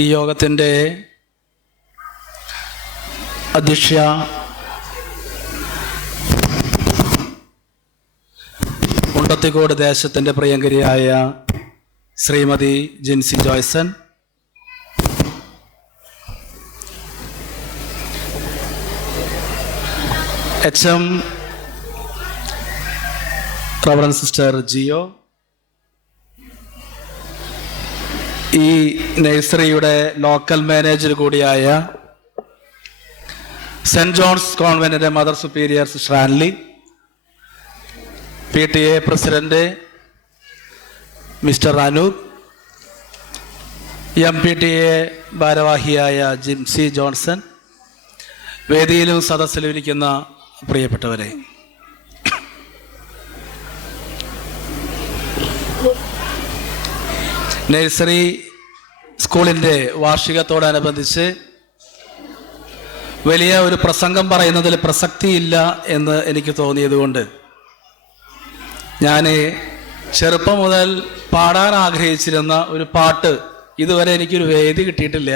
ഈ യോഗത്തിൻ്റെ അധ്യക്ഷ മുണ്ടത്തിക്കോട് ദേശത്തിൻ്റെ പ്രിയങ്കരിയായ Shrimati Jincy Joyson, HM reverend sister Jio, ഈ നഴ്സറിയുടെ ലോക്കൽ മാനേജർ കൂടിയായ സെൻറ് ജോൺസ് കോൺവെന്റിന്റെ mother superior sister Anly, PTA president mister Anoop, MPTA ഭാരവാഹിയായ ജിൻസി ജോൺസൺ, വേദിയിലും സദസ്സിലും ഇരിക്കുന്ന പ്രിയപ്പെട്ടവരെ, നഴ്സറി സ്കൂളിൻ്റെ വാർഷികത്തോടനുബന്ധിച്ച് വലിയ ഒരു പ്രസംഗം പറയുന്നതിൽ പ്രസക്തിയില്ല എന്ന് എനിക്ക് തോന്നിയതുകൊണ്ട് ഞാൻ ചെറുപ്പം മുതൽ പാടാൻ ആഗ്രഹിച്ചിരുന്ന ഒരു പാട്ട് ഇതുവരെ എനിക്കൊരു വേദി കിട്ടിയിട്ടില്ല.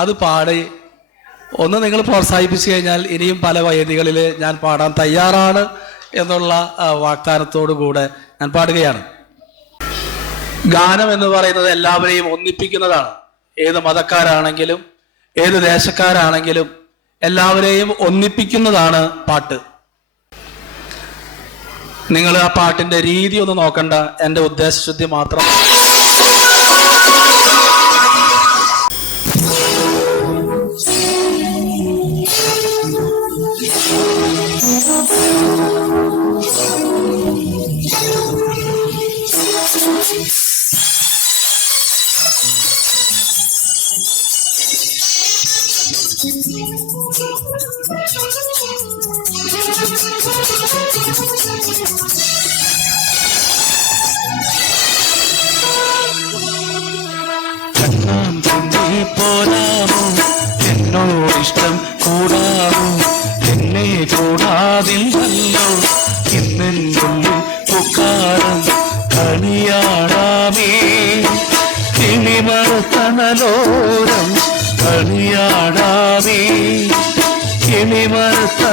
അത് പാടി ഒന്ന് നിങ്ങൾ പ്രോത്സാഹിപ്പിച്ചു കഴിഞ്ഞാൽ ഇനിയും പല വേദികളിൽ ഞാൻ പാടാൻ തയ്യാറാണ് എന്നുള്ള വാഗ്ദാനത്തോടു കൂടെ ഞാൻ പാടുകയാണ്. ഗാനം എന്ന് പറയുന്നത് എല്ലാവരെയും ഒന്നിപ്പിക്കുന്നതാണ്. ഏത് മതക്കാരാണെങ്കിലും ഏത് ദേശക്കാരാണെങ്കിലും എല്ലാവരെയും ഒന്നിപ്പിക്കുന്നതാണ് പാട്ട്. നിങ്ങൾ ആ പാട്ടിന്റെ രീതി ഒന്ന് നോക്കണ്ട, എൻ്റെ ഉദ്ദേശശുദ്ധി മാത്രം. പോരാമോ എന്നോടിഷ്ടം കൂടാമോ, എന്നെ കൂടാതില്ലല്ലോ എന്നെന്നുള്ളിൽ പുക്കാരം കണിയാടാമേ, കിളിമരത്തണലോരം കണിയാടാമേ, കിളിമരത്തണലോരം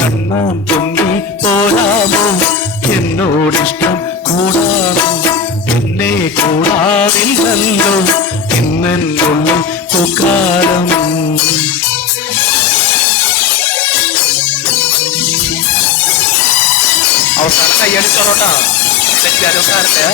കണ്ണാൻ പൊങ്ങി പോരാമോ എന്നോടിഷ്ടം കൂടാമോ, എന്നെ കൂടാതില്ലല്ലോ എന്നെന്നുള്ളിൽ പുക്കാരം. അവസാനം കയ്യടിച്ചോട്ടാ, തെറ്റാരുക്കാരത്തെ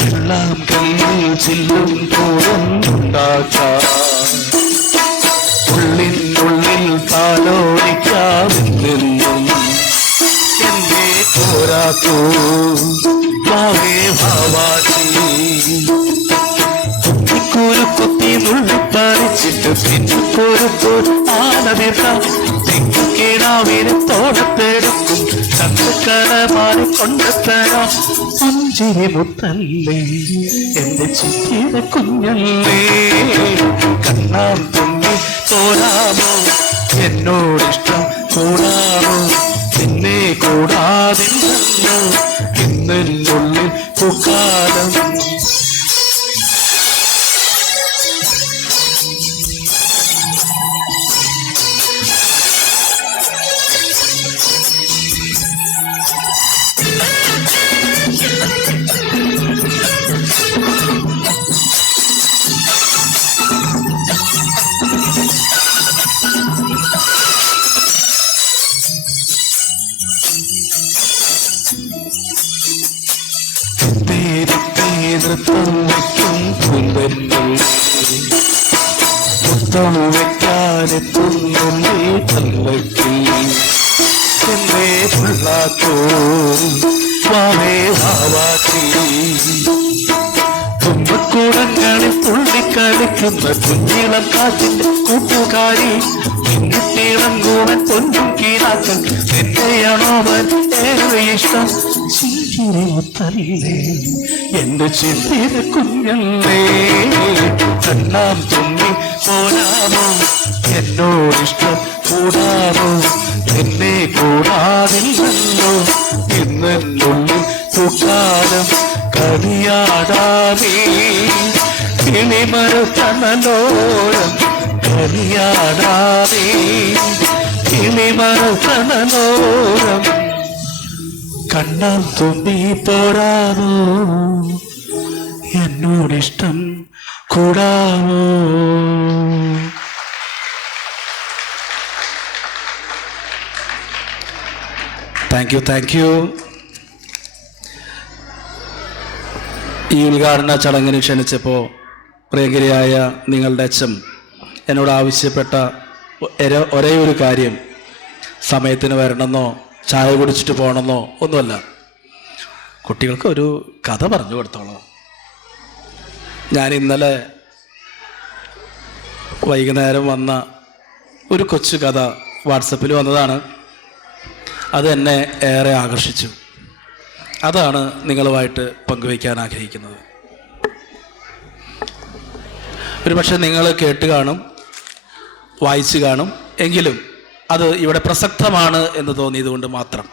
വെള്ളം കല്ലിൽ ചില്ലും തോറുണ്ടാക്കാം, ഉള്ളിനുള്ളിൽ താലോലിക്കാമെന്നും എന്റെ പോരാത്തോ മാവേ ഭാവാച്ചി, കുത്തിക്കൂരു കുത്തി നുള്ളിപ്പറിച്ചിട്ട് പിന്നിക്കൊരു ആന തീർക്കാം, തെക്കിടാവിന് തോടത്തെടുക്കും ചന്തക്കടമാരെ കൊണ്ടെത്തരാം, പുഞ്ചിരി മുത്തല്ലേ എന്റെ ചിറ്റിയ കുഞ്ഞല്ലേ, കണ്ണാൻ പൊങ്ങി തോരാമോ എന്നോടിഷ്ടം കൂടാമോ, എന്നെ കൂടാതില്ലല്ലോ എന്നെന്നുള്ളിൽ പുക്കാലം. നൃത്തം വയ്ക്കും കുന്തങ്ങൾ നൃത്തം വെക്കാനെത്തുന്നുള്ളേ പല്ലക്കിൽ എന്നെ പിള്ളാക്കോ വാവേ വാവാക്കി, തുമ്പക്കൂടങ്ങളിൽ തുള്ളിക്കളിക്കുന്ന കുഞ്ഞിളം കാറ്റിന്റെ കൂട്ടുകാരി, കുഞ്ഞിത്തീളം കൂടൻ പൊന്നും കീഴാക്കൽ എന്നെയാണോ ഏറെ ഇഷ്ടം, ചിരി ചിരിമുത്തല്ലേ എന്റെ ചിന്തിര കുഞ്ഞല്ലേ കണ്ണാം തുമ്പി പോരാമോ എന്നോടിഷ്ടം കൂടാമോ എന്നെ കൂടാതില്ലല്ലോ ഇന്നുള്ളിൽ തുക്കാലം കളിയാടാമേ കിളിമരത്തണലോരം കളിയാടാമേ കിളിമരത്തണലോരം കണ്ണാം തുമ്പി പോരാമോ എന്നോടിഷ്ടം കൂടാമോ. Thank you. ഈ ഉദ്ഘാടന ചടങ്ങിന് ക്ഷണിച്ചപ്പോൾ പ്രിയങ്കരിയായ നിങ്ങളുടെ അച്ഛൻ എന്നോട് ആവശ്യപ്പെട്ട ഒരേ ഒരു കാര്യം സമയത്തിന് വരണമെന്നോ ചായ കുടിച്ചിട്ട് പോകണമെന്നോ ഒന്നുമല്ല, കുട്ടികൾക്ക് ഒരു കഥ പറഞ്ഞു കൊടുത്തോളൂ. ഞാൻ ഇന്നലെ വൈകുന്നേരം വന്ന ഒരു കൊച്ചു കഥ വാട്സപ്പിൽ വന്നതാണ്. അത് എന്നെ ഏറെ ആകർഷിച്ചു. അതാണ് നിങ്ങളുമായിട്ട് പങ്കുവയ്ക്കാൻ ആഗ്രഹിക്കുന്നത്. ഒരു പക്ഷെ നിങ്ങൾ കേട്ട് കാണും, വായിച്ചു കാണും, എങ്കിലും അത് ഇവിടെ പ്രസക്തമാണ് എന്ന് തോന്നിയതുകൊണ്ട് മാത്രം.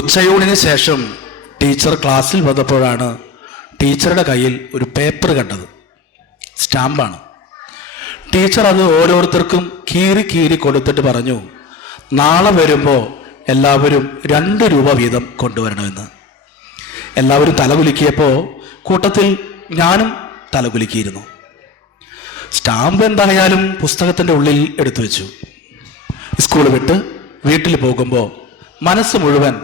ഉച്ചയൂണിന് ശേഷം ടീച്ചർ ക്ലാസ്സിൽ വന്നപ്പോഴാണ് ടീച്ചറുടെ കയ്യിൽ ഒരു പേപ്പർ കണ്ടത്. സ്റ്റാമ്പാണ്. ടീച്ചർ അത് ഓരോരുത്തർക്കും കീറി കീറി കൊടുത്തിട്ട് പറഞ്ഞു, നാളെ വരുമ്പോൾ എല്ലാവരും 2 രൂപ വീതം കൊണ്ടുവരണമെന്ന്. എല്ലാവരും തലകുലുക്കിയപ്പോൾ കൂട്ടത്തിൽ ഞാനും തലകുലുക്കിയിരുന്നു. സ്റ്റാമ്പ് എന്തായാലും പുസ്തകത്തിൻ്റെ ഉള്ളിൽ എടുത്തു വെച്ചു. സ്കൂൾ വിട്ട് വീട്ടിൽ പോകുമ്പോൾ മനസ്സ് മുഴുവൻ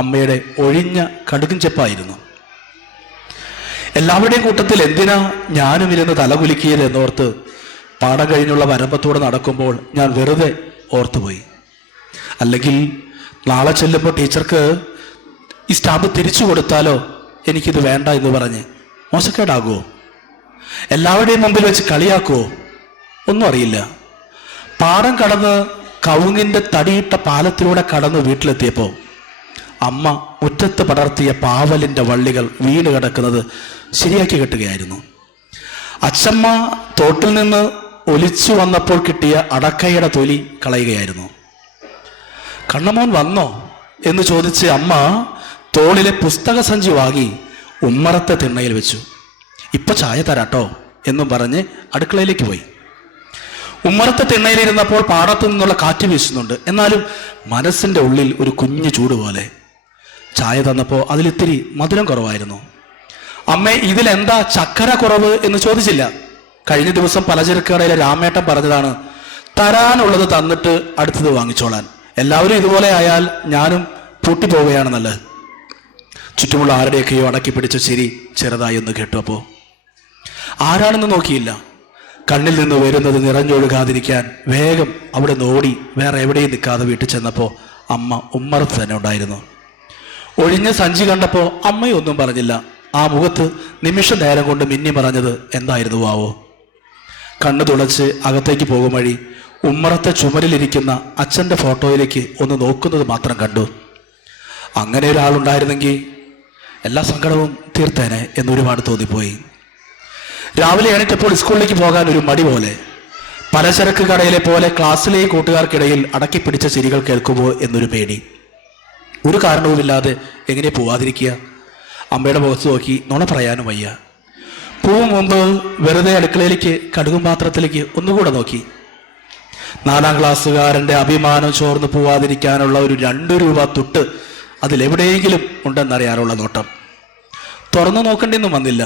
അമ്മയുടെ ഒഴിഞ്ഞ കടുകും ചെപ്പായിരുന്നു. എല്ലാവരുടെയും കൂട്ടത്തിൽ എന്തിനാ ഞാനും ഇരുന്ന് തലകുലുക്കിയത് എന്നോർത്ത് പാടം കഴിഞ്ഞുള്ള വരമ്പത്തൂടെ നടക്കുമ്പോൾ ഞാൻ വെറുതെ ഓർത്തുപോയി. അല്ലെങ്കിൽ നാളെ ചെല്ലുമ്പോൾ ടീച്ചർക്ക് ഈ സ്റ്റാമ്പ് തിരിച്ചു കൊടുത്താലോ, എനിക്കിത് വേണ്ട എന്ന് പറഞ്ഞ് മോശക്കേടാകുമോ? എല്ലാവരുടെയും മുമ്പിൽ വെച്ച് കളിയാക്കുമോ? ഒന്നും അറിയില്ല. പാടം കടന്ന് കവുങ്ങിൻ്റെ തടിയിട്ട പാലത്തിലൂടെ കടന്ന് വീട്ടിലെത്തിയപ്പോൾ അമ്മ മുറ്റത്ത് പടർത്തിയ പാവലിൻ്റെ വള്ളികൾ വീണ് കിടക്കുന്നത് ശരിയാക്കി കെട്ടുകയായിരുന്നു. അച്ചമ്മ തോട്ടിൽ നിന്ന് ഒലിച്ചു വന്നപ്പോൾ കിട്ടിയ അടക്കയുടെ തൊലി കളയുകയായിരുന്നു. കണ്ണമോൻ വന്നോ എന്ന് ചോദിച്ച് അമ്മ തോളിലെ പുസ്തക സഞ്ചി വാങ്ങി ഉമ്മറത്തെ തിണ്ണയിൽ വെച്ചു. ഇപ്പൊ ചായ തരാട്ടോ എന്നും പറഞ്ഞ് അടുക്കളയിലേക്ക് പോയി. ഉമ്മറത്തെ തിണ്ണയിലിരുന്നപ്പോൾ പാടത്തു നിന്നുള്ള കാറ്റ് വീശുന്നുണ്ട്. എന്നാലും മനസ്സിൻ്റെ ഉള്ളിൽ ഒരു കുഞ്ഞു ചൂട് പോലെ. ചായ തന്നപ്പോൾ അതിലിത്തിരി മധുരം കുറവായിരുന്നു. അമ്മേ, ഇതിലെന്താ ചക്കര കുറവ് എന്ന് ചോദിച്ചില്ല. കഴിഞ്ഞ ദിവസം പലചരക്ക് കടയിലെ രാമേട്ടൻ പറഞ്ഞതാണ്, തരാനുള്ളത് തന്നിട്ട് അടുത്തത് വാങ്ങിച്ചോളാൻ. എല്ലാവരും ഇതുപോലെ ആയാൽ ഞാനും പൂട്ടിപ്പോവുകയാണ് നല്ലത്. ചുറ്റുമുള്ള ആരുടെയൊക്കെയോ അടക്കി പിടിച്ച ചിരി ചെറുതായി ഒന്ന് കേട്ടു. അപ്പോൾ ആരാണെന്ന് നോക്കിയില്ല. കണ്ണിൽ നിന്ന് വരുന്നത് നിറഞ്ഞൊഴുകാതിരിക്കാൻ വേഗം അവിടെ നോടി വേറെ എവിടെയും നിൽക്കാതെ വീട്ടിൽ ചെന്നപ്പോൾ അമ്മ ഉമ്മറത്ത് തന്നെ ഉണ്ടായിരുന്നു. ഒഴിഞ്ഞ സഞ്ചി കണ്ടപ്പോൾ അമ്മയൊന്നും പറഞ്ഞില്ല. ആ മുഖത്ത് നിമിഷ നേരം കൊണ്ട് മിന്നി പറഞ്ഞത് എന്തായിരുന്നു ആവോ? കണ്ണു തുളച്ച് അകത്തേക്ക് പോകും വഴി ഉമ്മറത്തെ ചുമരിലിരിക്കുന്ന അച്ഛൻ്റെ ഫോട്ടോയിലേക്ക് ഒന്ന് നോക്കുന്നത് മാത്രം കണ്ടു. അങ്ങനെ ഒരാളുണ്ടായിരുന്നെങ്കിൽ എല്ലാ സങ്കടവും തീർത്തേനെ എന്നൊരുപാട് തോന്നിപ്പോയി. രാവിലെ എണീറ്റപ്പോൾ സ്കൂളിലേക്ക് പോകാൻ ഒരു മടി പോലെ. പലചരക്ക് കടയിലെ പോലെ ക്ലാസ്സിലെ കൂട്ടുകാർക്കിടയിൽ അടക്കി പിടിച്ച ചിരികൾ കേൾക്കുമോ എന്നൊരു പേടി. ഒരു കാരണവുമില്ലാതെ എങ്ങനെ പോവാതിരിക്കുക? അമ്മയുടെ മുഖത്ത് നോക്കി നുണ പറയാനും വയ്യ. പോവും മുമ്പ് വെറുതെ അടുക്കളയിലേക്ക് കടുകും പാത്രത്തിലേക്ക് ഒന്നുകൂടെ നോക്കി. 4ാം ക്ലാസ്സുകാരൻ്റെ അഭിമാനം ചോർന്ന് പോവാതിരിക്കാനുള്ള ഒരു 2 രൂപ തുട്ട് അതിലെവിടെയെങ്കിലും ഉണ്ടെന്നറിയാനുള്ള നോട്ടം. തുറന്നു നോക്കേണ്ടിയൊന്നും വന്നില്ല.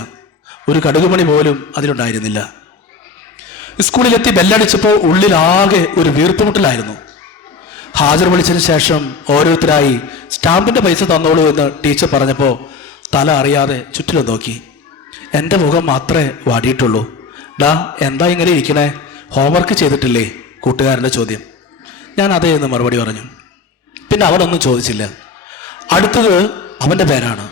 ഒരു കടുകുമണി പോലും അതിലുണ്ടായിരുന്നില്ല. സ്കൂളിലെത്തി ബെല്ലടിച്ചപ്പോൾ ഉള്ളിലാകെ ഒരു വീർത്തുമുട്ടലായിരുന്നു. ഹാജർ വിളിച്ചതിന് ശേഷം ഓരോരുത്തരായി സ്റ്റാമ്പിൻ്റെ പൈസ തന്നോളൂ എന്ന് ടീച്ചർ പറഞ്ഞപ്പോൾ തല അറിയാതെ ചുറ്റിലും നോക്കി. എൻ്റെ മുഖം മാത്രമേ വാടിയിട്ടുള്ളൂ. ഡാ, എന്താ ഇങ്ങനെ ഇരിക്കണേ? ഹോംവർക്ക് ചെയ്തിട്ടില്ലേ? കൂട്ടുകാരൻ്റെ ചോദ്യം. ഞാൻ അതേ എന്ന് മറുപടി പറഞ്ഞു. പിന്നെ അവനൊന്നും ചോദിച്ചില്ല. അടുത്തത് അവൻ്റെ പേരാണ്.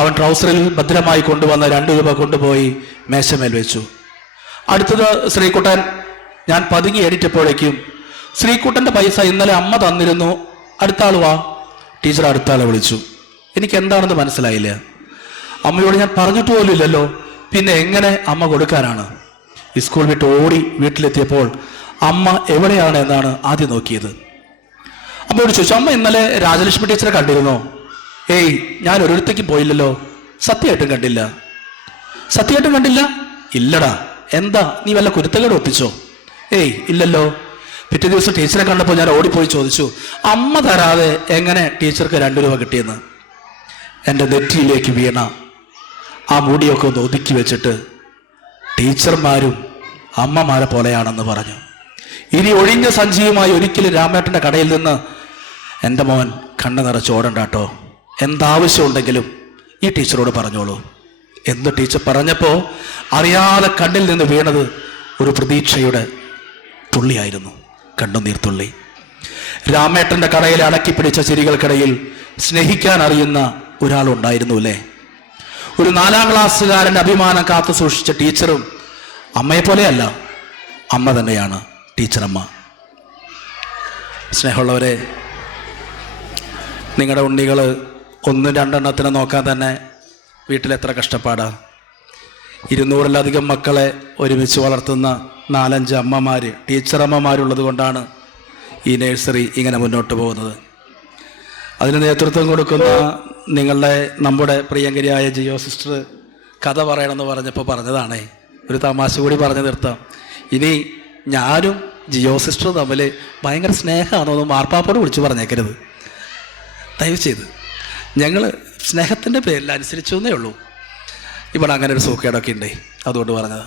അവൻ ട്രൗസറിൽ ഭദ്രമായി കൊണ്ടുവന്ന 2 രൂപ കൊണ്ടുപോയി മേശമേൽ വെച്ചു. അടുത്തത് ശ്രീകുട്ടൻ. ഞാൻ പതുങ്ങി എണീറ്റപ്പോഴേക്കും ശ്രീകുട്ടൻ്റെ പൈസ ഇന്നലെ അമ്മ തന്നിരുന്നു, അടുത്ത ആൾ വാ. ടീച്ചർ അടുത്ത ആളെ വിളിച്ചു. എനിക്ക് എന്താണെന്ന് മനസ്സിലായില്ല. അമ്മയോട് ഞാൻ പറഞ്ഞിട്ട് പോലും ഇല്ലല്ലോ, പിന്നെ എങ്ങനെ അമ്മ കൊടുക്കാനാണ്? സ്കൂൾ വിട്ട് ഓടി വീട്ടിലെത്തിയപ്പോൾ അമ്മ എവിടെയാണ് എന്നാണ് ആദ്യം നോക്കിയത്. അമ്മയോട് ചോദിച്ചു, അമ്മ ഇന്നലെ രാജലക്ഷ്മി ടീച്ചറെ കണ്ടിരുന്നോ? ഏയ്, ഞാൻ ഒരിടത്തേക്ക് പോയില്ലല്ലോ. സത്യമായിട്ടും കണ്ടില്ല. സത്യമായിട്ടും കണ്ടില്ല? ഇല്ലടാ. എന്താ, നീ വല്ല കുരുത്തക്കേട് ഒപ്പിച്ചോ? ഏയ് ഇല്ലല്ലോ. പിറ്റേ ദിവസം ടീച്ചറെ കണ്ടപ്പോൾ ഞാൻ ഓടിപ്പോയി ചോദിച്ചു, അമ്മ തരാതെ എങ്ങനെ ടീച്ചർക്ക് 2 രൂപ കിട്ടിയെന്ന്. എൻ്റെ നെറ്റിയിലേക്ക് വീണ ആ മുടിയൊക്കെ ഒന്ന് ഒതുക്കി വെച്ചിട്ട് ടീച്ചർമാരും അമ്മമാരെ പോലെയാണെന്ന് പറഞ്ഞു. ഇനി ഒഴിഞ്ഞ സഞ്ചിയുമായി ഒരിക്കലും രാമേട്ടൻ്റെ കടയിൽ നിന്ന് എൻ്റെ മോൻ കണ്ണ് നിറച്ച് ഓടണ്ട കേട്ടോ. എന്താവശ്യമുണ്ടെങ്കിലും ഈ ടീച്ചറോട് പറഞ്ഞോളൂ എന്ന് ടീച്ചർ പറഞ്ഞപ്പോൾ അറിയാതെ കണ്ണിൽ നിന്ന് വീണത് ഒരു പ്രതീക്ഷയുടെ തുള്ളിയായിരുന്നു, കണ്ണുനീർ തുള്ളി. രാമേട്ടൻ്റെ കടയിൽ അടക്കിപ്പിടിച്ച ചിരികൾക്കിടയിൽ സ്നേഹിക്കാൻ അറിയുന്ന ഒരാളുണ്ടായിരുന്നു അല്ലേ? ഒരു 4ാം ക്ലാസ്സുകാരൻ്റെ അഭിമാനം കാത്തു സൂക്ഷിച്ച ടീച്ചറും അമ്മയെപ്പോലെയല്ല, അമ്മ തന്നെയാണ് ടീച്ചറമ്മ. സ്നേഹമുള്ളവരെ, നിങ്ങളുടെ ഉണ്ണികൾ 1-2 എണ്ണത്തിനെ നോക്കാൻ തന്നെ വീട്ടിലെത്ര കഷ്ടപ്പാടാണ്. 200-ലധികം മക്കളെ ഒരുമിച്ച് വളർത്തുന്ന 4-5 അമ്മമാർ, ടീച്ചറമ്മമാരുള്ളത് കൊണ്ടാണ് ഈ നഴ്സറി ഇങ്ങനെ മുന്നോട്ട് പോകുന്നത്. അതിന് നേതൃത്വം കൊടുക്കുന്ന നമ്മുടെ പ്രിയങ്കരിയായ ജിയോ സിസ്റ്റർ കഥ പറയണമെന്ന് പറഞ്ഞപ്പോൾ പറഞ്ഞതാണേ. ഒരു തമാശ കൂടി പറഞ്ഞു നിർത്താം. ഇനി ഞാനും ജിയോ സിസ്റ്റർ തമ്മിൽ ഭയങ്കര സ്നേഹമാണെന്ന് മാർപ്പാപ്പോട് വിളിച്ച് പറഞ്ഞേക്കരുത് ദയവ് ചെയ്ത്. ഞങ്ങൾ സ്നേഹത്തിൻ്റെ പേരിൽ അനുസരിച്ചു എന്നേ ഉള്ളൂ. ഇവിടെ അങ്ങനെ ഒരു സൂക്കേടൊക്കെ ഉണ്ടേ, അതുകൊണ്ട് പറഞ്ഞത്.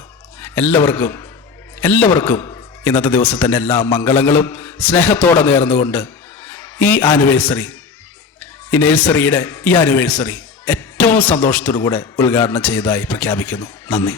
എല്ലാവർക്കും ഇന്നത്തെ ദിവസത്തിൻ്റെ എല്ലാ മംഗളങ്ങളും സ്നേഹത്തോടെ നേർന്നുകൊണ്ട് ഈ നഴ്സറിയുടെ ഈ ആനിവേഴ്സറി ഏറ്റവും സന്തോഷത്തോടു കൂടെ ഉദ്ഘാടനം ചെയ്തതായി പ്രഖ്യാപിക്കുന്നു. നന്ദി.